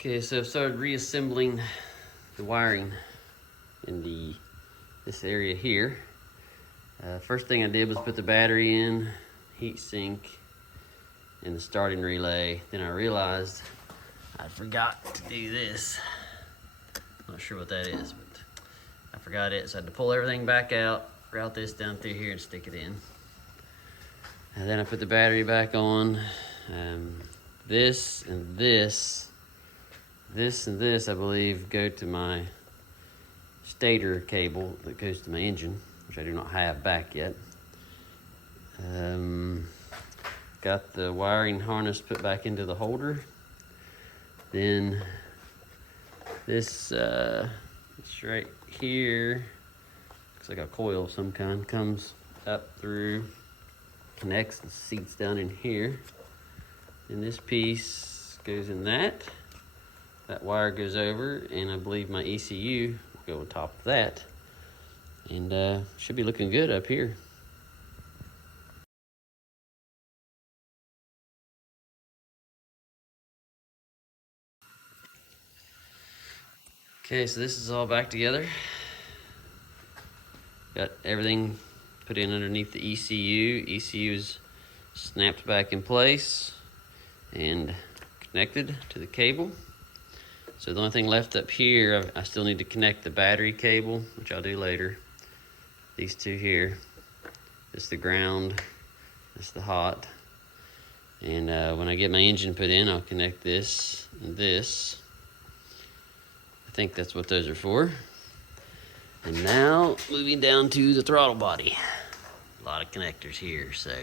Okay, so I've started reassembling the wiring in this area here. First thing I did was put the battery in, heat sink, and the starting relay. Then I realized I forgot to do this. Not sure what that is, but I forgot it, so I had to pull everything back out, route this down through here and stick it in. And then I put the battery back on. This and this I believe go to my stator cable that goes to my engine, which I do not have back yet. Got the wiring harness put back into the holder. Then this right here, looks like a coil of some kind, comes up through, connects and seats down in here. And this piece goes in that. That wire goes over, and I believe my ECU will go on top of that. And should be looking good up here. Okay, so this is all back together. Got everything put in underneath the ECU. ECU is snapped back in place and connected to the cable. So the only thing left up here, I still need to connect the battery cable, which I'll do later. These two here. This is the ground, this is the hot. And when I get my engine put in, I'll connect this and this. I think that's what those are for. And now, moving down to the throttle body. A lot of connectors here, so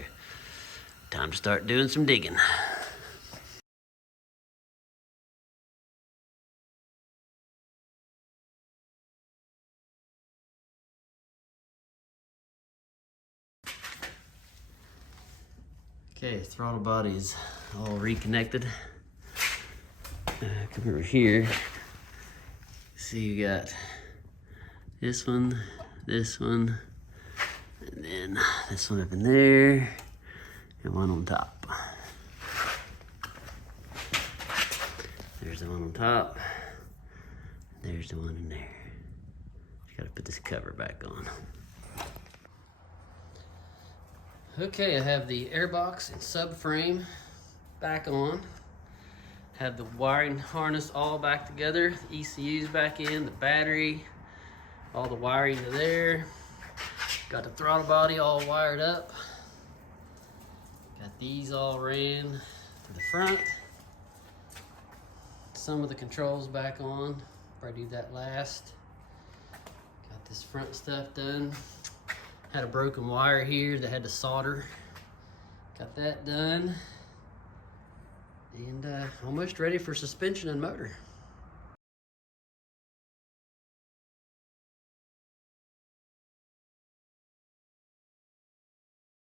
time to start doing some digging. Okay, throttle body is all reconnected. Come over here. See, you got this one, and then this one up in there, and one on top. There's the one on top, and there's the one in there. Just gotta put this cover back on. Okay, I have the airbox and subframe back on. Have the wiring harness all back together. The ECU's back in, the battery, all the wiring to there. Got the throttle body all wired up. Got these all ran to the front. Some of the controls back on. Probably do that last. Got this front stuff done. Had a broken wire here that had to solder. Got that done. And almost ready for suspension and motor.